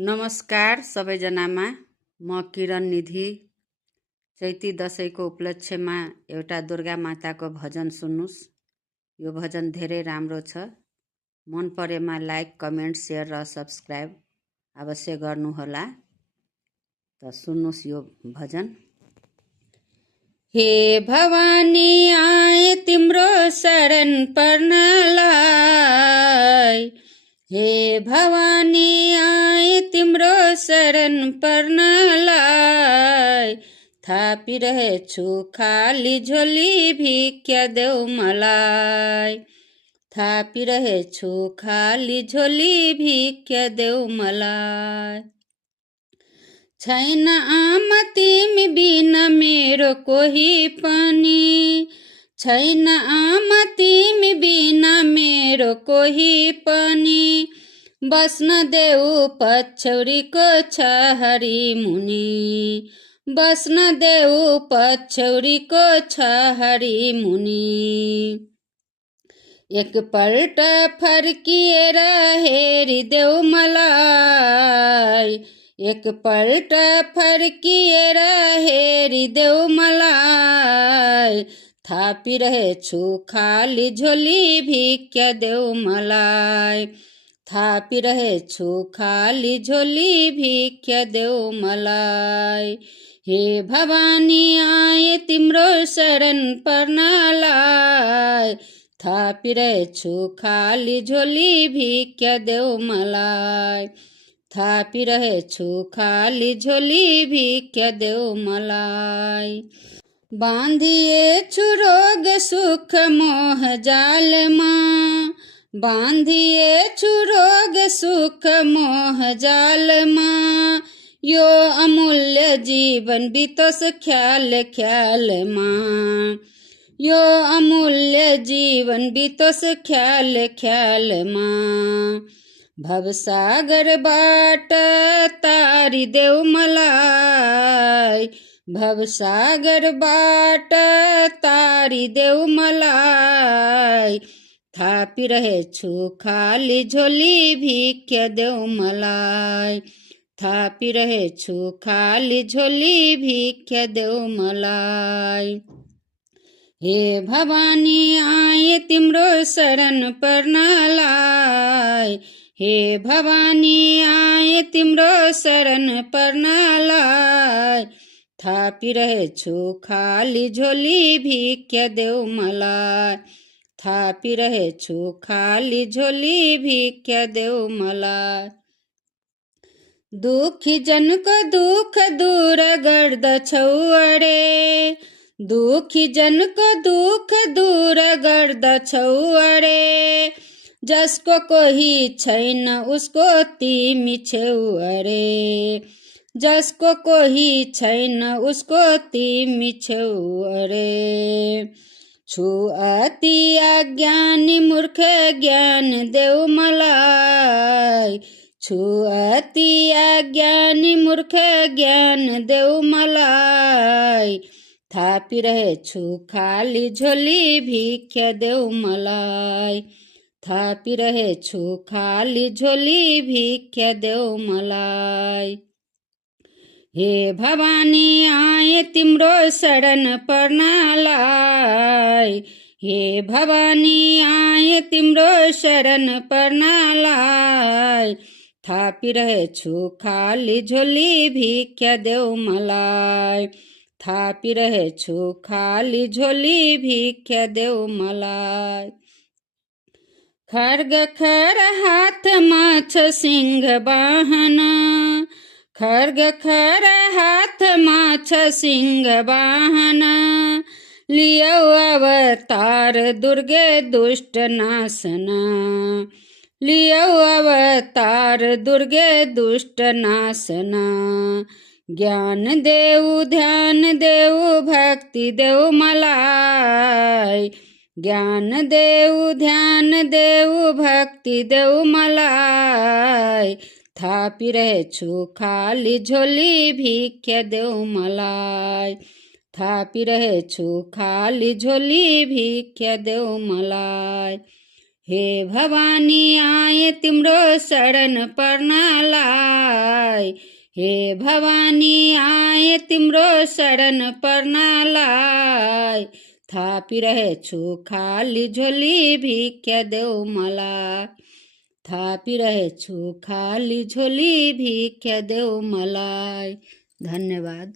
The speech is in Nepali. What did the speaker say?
नमस्कार सबैजनामा। म किरण निधि। चैती दशैंको उपलक्ष्यमा एउटा दुर्गा माताको भजन सुन्नुस्। यो भजन धेरै राम्रो छ। मन परेमा लाइक, कमेन्ट, शेयर र सब्स्क्राइब अवश्य गर्नुहोला। त सुन्नुस् यो भजन। हे भवानी आए तिम्रो शरण पर्नलाई, हे भवानी आए तिम्रो शरण पर्नलाई, थापिरहेछु खाली झोली भिक्षा देऊ मलाई, थापिरहेछु खाली झोली भिक्षा देऊ मलाई। छैन आमा तिमी बिना मेरो कोही पनि, छैन आमा तिमी बिना मेरो कोही पनि, बस्न देऊ पछौरीको छहारी मुनि, बस्न देऊ पछौरीको छहारी मुनि। एकपल्ट फर्किएर हेरिदेऊ मलाई, एकपल्ट फर्किएर हेरिदेऊ मलाई, थापिरहेछु खाली झोली भिक्षा देऊ मलाई, थापिरहेछु खाली झोली भिक्षा देऊ मलाई। हे भवानी आए तिम्रो शरण पर्नलाई, थापिरहेछु खाली झोली भिक्षा देऊ मलाई, थापिरहेछु खाली झोली भिक्षा देऊ मलाई। बाँधिएछु रोग सुख मोह जालमा, बाँधिएछु रोग सुख मोह जालमा, यो अमूल्य जीवन बितोस् ख्याल ख्यालमा, यो अमूल्य जीवन बितोस् ख्याल ख्यालमा। भवसागरबाट तारिदेऊ मलाई, भवसागरबाट तारिदेऊ मलाई, थापिरहेछु खाली झोली भिक्षा देऊ मलाई, थापिरहेछु खाली झोली भिक्षा देऊ मलाई। हे भवानी आए तिम्रो शरण पर्नलाई, हे भवानी आए तिम्रो शरण पर्नलाई, थापिरहेछु खाली झोली भिक्षा देऊ मलाई, थापिरहेछु खाली झोली भिक्षा देऊ मलाई। दुखी जनको दुख दूर गर्दछौ अरे, दुखी जनको दुख दूर गर्दछौ अरे, जसको कोही छैन उसको तिमी छेउ अरे, जसको कोही छैन उसको तिमी छेउ अरे। छु अति अज्ञानी मूर्ख ज्ञान देऊ मलाई, छु अति अज्ञानी मूर्ख ज्ञान देऊ मलाई, थापिरहेछु खाली झोली भिक्षा देऊ मलाई, थापिरहेछु खाली झोली भिक्षा देऊ मलाई। हे भवानी आए तिम्रो शरण पर्नलाई, हे भवानी आए तिम्रो शरण पर्नलाई, थापिरहेछु खाली झोली भिक्षा देऊ मलाई, थापिरहेछु खाली झोली भिक्षा देऊ मलाई। खड्ग खर हातमा छ सिंह वाहन, खड्ग खर हातमा छ सिंह वाहन, लियौ अवतार दुर्गे दुष्ट नाशन, लियौ अवतार दुर्गे दुष्ट नाशन। ज्ञान देऊ ध्यान देऊ भक्ति देऊ मलाई, ज्ञान देऊ ध्यान देऊ भक्ति देऊ मलाई, थापिरहेछु खाली झोली भिक्षा देऊ मलाई, थापिरहेछु खाली झोली भिक्षा देऊ मलाई। हे भवानी आए तिम्रो शरण पर्नलाई, लाय। हे भवानी आए तिम्रो शरण पर्नलाई, थापिरहेछु खाली झोली भिक्षा देऊ मलाई, थापिरहेछु खाली झोली भिक्षा देऊ मलाई। धन्यवाद।